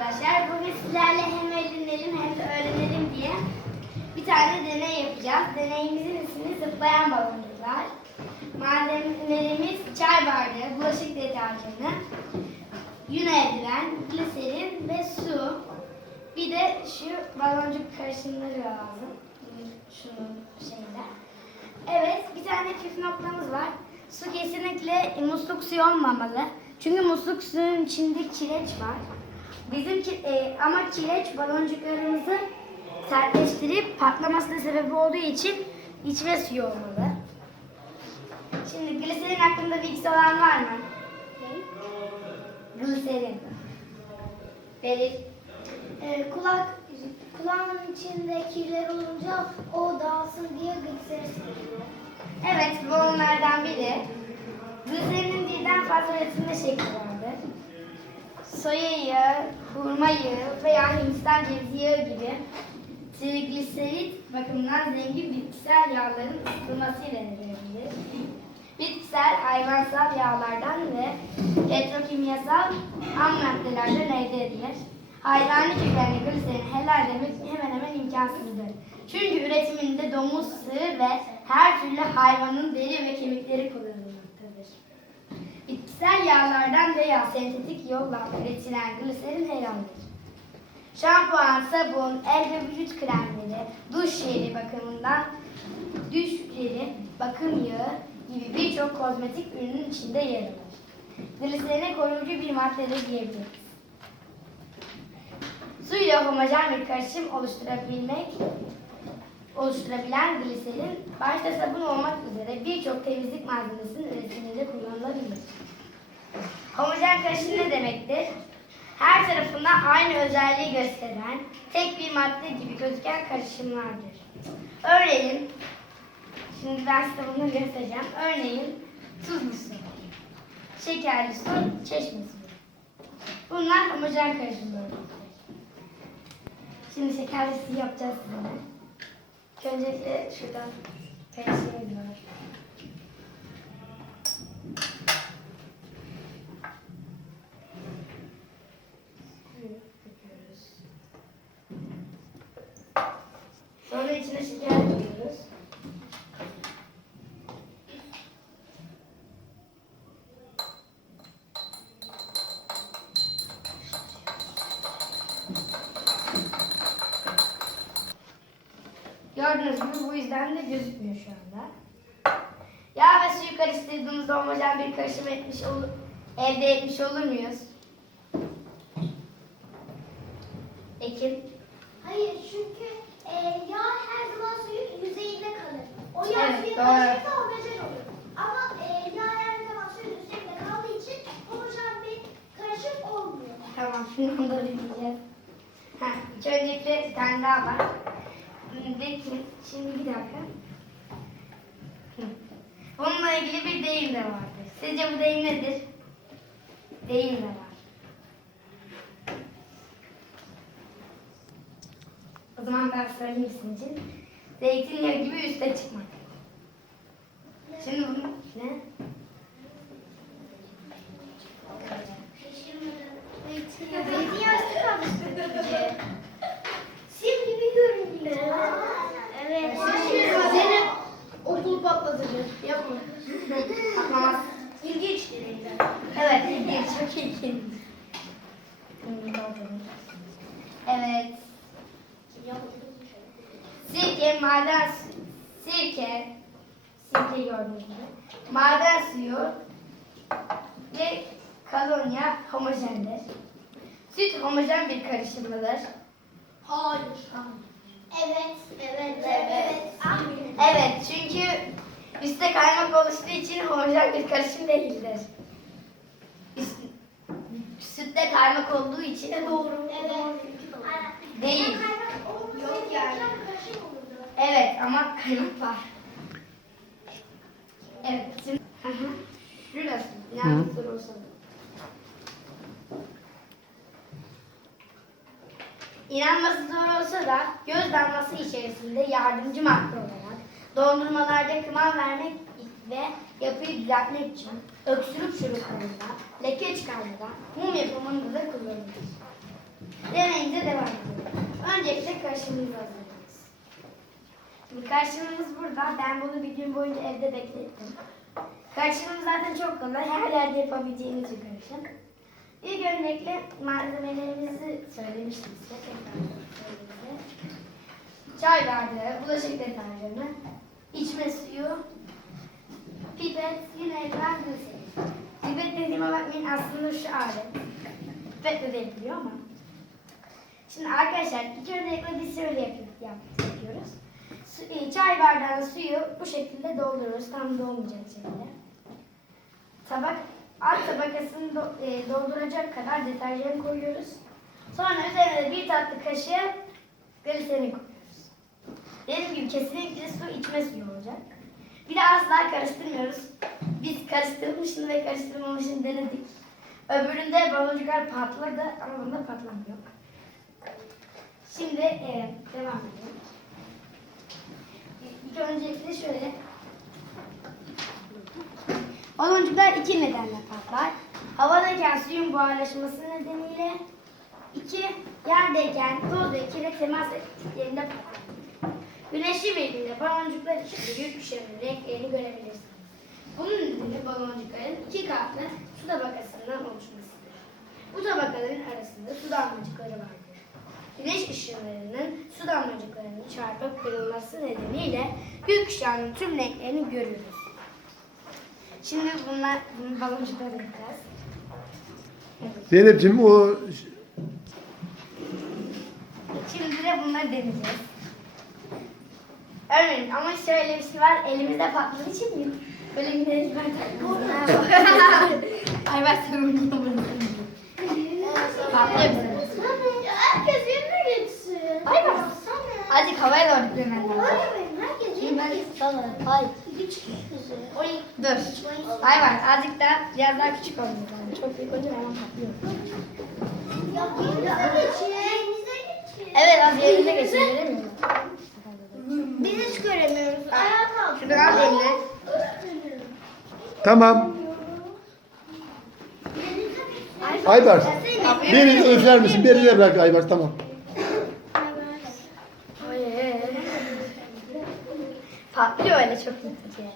arkadaşlar. Bugün sizlerle hem öğrenelim hem de öğrenelim diye bir tane deney yapacağız. Deneyimizin ismi zıplayan baloncuklar. Malzemelerimiz çay bardağı, bulaşık deterjanı, yün eldiven, gliserin ve su. Bir de şu baloncuk karışımları lazım. Şunun şeyler. Evet, bir tane püf noktamız var. Su kesinlikle musluk suyu olmamalı. Çünkü musluk suyun içinde kireç var. Bizim ki- e, ama kireç baloncuklarımızı sertleştirip patlamasına sebep olduğu için içme suyu olmalı. Şimdi gliserin hakkında bilgisi olan var mı? Gliserin. Beril. Ee, kulak kulağın içinde kirler olunca o dağılsın diye gliserin. Evet, bu onlardan biri. Gliserinin birden fazla üretilme şekli vardır. Soya yağı, veya Hindistan cevizi yağı gibi trigliserit bakımından zengin bitkisel yağların ısıtılmasıyla elde edilir. Bitkisel, hayvansal yağlardan ve petrokimyasal ham maddelerden elde edilir. Hayvani kökenli gliserin helal demek hemen hemen imkansızdır. Çünkü üretiminde domuz, sığır ve her türlü hayvanın deri ve kemikleri kullanılmaktadır. Bitkisel yağlardan veya sentetik yolla üretilen gliserin helaldir. Şampuan, sabun, el ve vücut kremleri, duş jeli bakımından duş jeli, bakım yağı gibi birçok kozmetik ürünün içinde yer alır. Gliserine koruyucu bir maddedir diyebiliriz. Suyla homojen bir karışım oluşturabilmek oluşturabilen gliserin başta sabun olmak üzere birçok temizlik malzemesinin üretiminde kullanılabilir. Homojen karışım ne demektir? Her tarafında aynı özelliği gösteren, tek bir madde gibi gözüken karışımlardır. Örneğin, şimdi ben size bunu göstereceğim. Örneğin tuzlu su, şekerli su, çeşme suyu. Bunlar homojen karışımlardır. Şimdi şekerli su yapacağız sizinle. Öncelikle şuradan karışımımız var. Döküyoruz. Sonra içine şeker koyuyoruz. Gördüğünüz gibi bu yüzden de gözükmüyor şu anda. Yağ ve suyu karıştırdığımızda homojen bir karışım etmiş olur, elde etmiş olur muyuz? Ekin. Hayır çünkü e, yağ her zaman suyun yüzeyinde kalır. O yağ Evet, suya doğru. karışırsa homojen olur. Ama e, yağ her zaman suyun yüzeyinde kaldığı için homojen bir karışım olmuyor. Şimdi onları dinleyeceğiz. Ha, ilk öncelikle bir tane daha var. Bekleyin, şimdi bir dakika. Bununla ilgili bir deyim de vardır. Sizce bu deyim nedir? Deyim de var. O zaman ben söyleyeyim sizin için. Zeytinyağı gibi üste çıkmak. Şimdi bunu ne? Patlamaz. İlginç deneyimler. Evet, ilginç, çok ilginç. Evet. Sirke, maden su- sirke, sirke gördüğünüz gibi, maden suyu ve kalonya homojendir. Süt homojen bir karışımıdır. Hayır. Evet, evet, evet. Evet, çünkü üstte kaymak oluştuğu için homojen bir karışım değildir. Üst, sütte kaymak olduğu için Doğru. Evet. Değil. Yok yani. Evet ama kaymak var. Evet. Şimdi, Hı hı. Şurası. Yani da. İnanması zor olsa da göz damlası içerisinde yardımcı madde olarak dondurmalarda kıvam vermek ve yapıyı düzeltmek için öksürük şuruplarında, leke çıkarmada, mum yapımında da kullanılır. Deneyimize devam ediyoruz. Öncelikle karışımımızı hazırlıyoruz. Şimdi karışımımız burada. Ben bunu bir gün boyunca evde beklettim. Karışımım zaten çok kolay. Her yerde yapabileceğiniz bir karışım. İlk öncelikle malzemelerimizi söylemiştim size. Tekrar söyleyeyim. Çay bardağı, bulaşık deterjanı, içme suyu, pipet, yine eldiven, gliserin. Pipet dediğime bakmayın aslında şu alet. Pipetle de yapılıyor ama. Şimdi arkadaşlar ilk öncelikle biz şöyle yap yap yapıyoruz. E, çay bardağının suyu bu şekilde dolduruyoruz. Tam dolmayacak şekilde. Tabak, alt tabakasını do, e, dolduracak kadar deterjan koyuyoruz. Sonra üzerine bir tatlı kaşığı gliserin koyuyoruz. Dediğim gibi kesinlikle su içme suyu olacak. Bir de asla karıştırmıyoruz. Biz karıştırmışını ve karıştırmamışını denedik. Öbüründe baloncuklar patladı ama bunda patlamıyor. Şimdi e, devam edelim. İlk öncelikle şöyle. Baloncuklar iki nedenle patlar. Havadayken suyun buharlaşması nedeniyle iki yerdeyken toz ve kire temas ettiklerinde patlar. Güneşli bir günde baloncuklar içinde gökkuşağının renklerini görebilirsiniz. Bunun nedeni baloncukların iki katlı su tabakasından oluşmasıdır. Bu tabakaların arasında su damlacıkları vardır. Güneş ışınlarının su damlacıklarını çarpıp kırılması nedeniyle gökkuşağının tüm renklerini görüyoruz. Şimdi bunlar, bunun baloncukları yapacağız. Zeynep'ciğim o Şimdi de bunları deneyeceğiz. Örneğin ama şöyle bir şey var. Elimizde patladığı için mi? Böyle bir de ben Ay ben sana bunu Patlıyor bize. Herkes yerine geçsin. Ay bak. Azıcık havaya doğru dönmen lazım. Herkes yerine ben Hayır. Dur. Ay var. Azıcık daha biraz daha küçük olmuş. Yani çok büyük olunca hemen patlıyor. Yerinize geçin. Yerinize geçin. Evet az yerine geçin. Göremiyor musun? Biz hiç göremiyoruz. Ayağa kalk. Şunu al eline. tamam. Aybars. Beni öfler misin? Beni de bırak Aybars tamam. Patlıyor öyle çok hızlıca.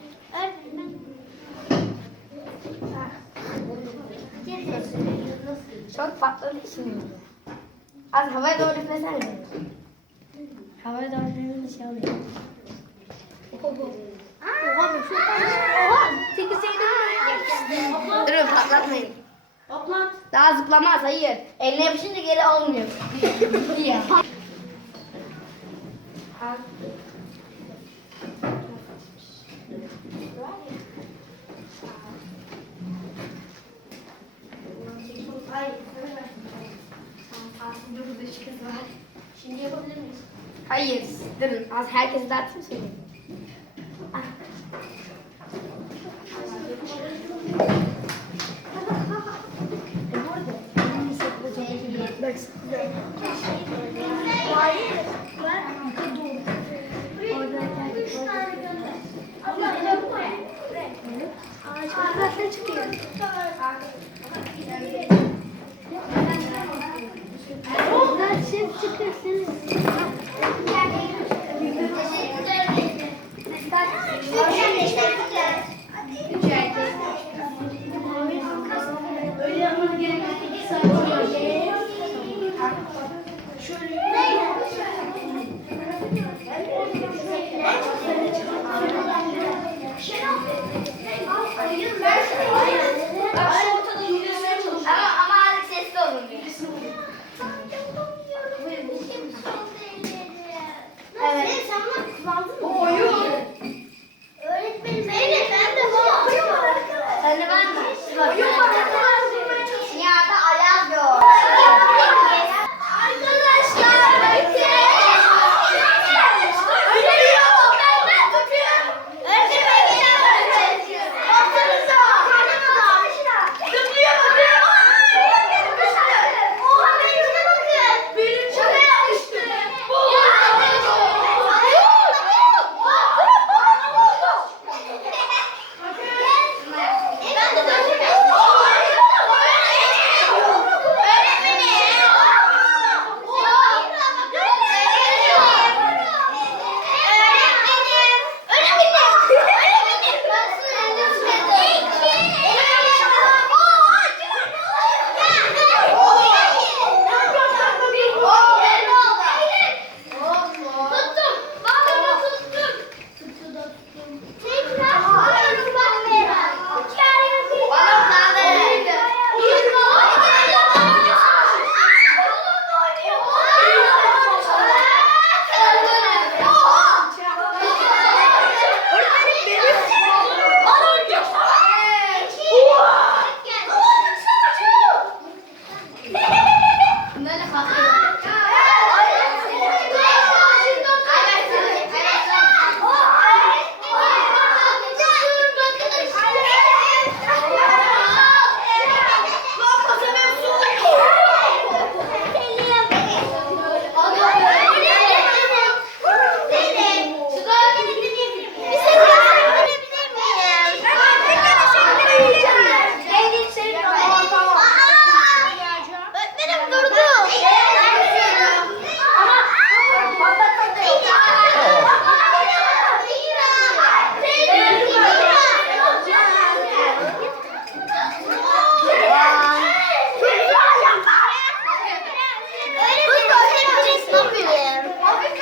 Çok patladı şimdi. Az havaya doğru üflesene. Havaya üflesene şey oluyor. Oha bir şey Oha. Peki Durun patlatmayın. Toplan. Daha zıplamaz hayır. Eline yapışınca geri olmuyor. ya. Ay, burada üç kız var. Şimdi yapabilir miyiz? Hayır, durun. Az herkese dağıtayım söyleyeyim. Ah. Öyle yapmanız iki saat var. Şöyle.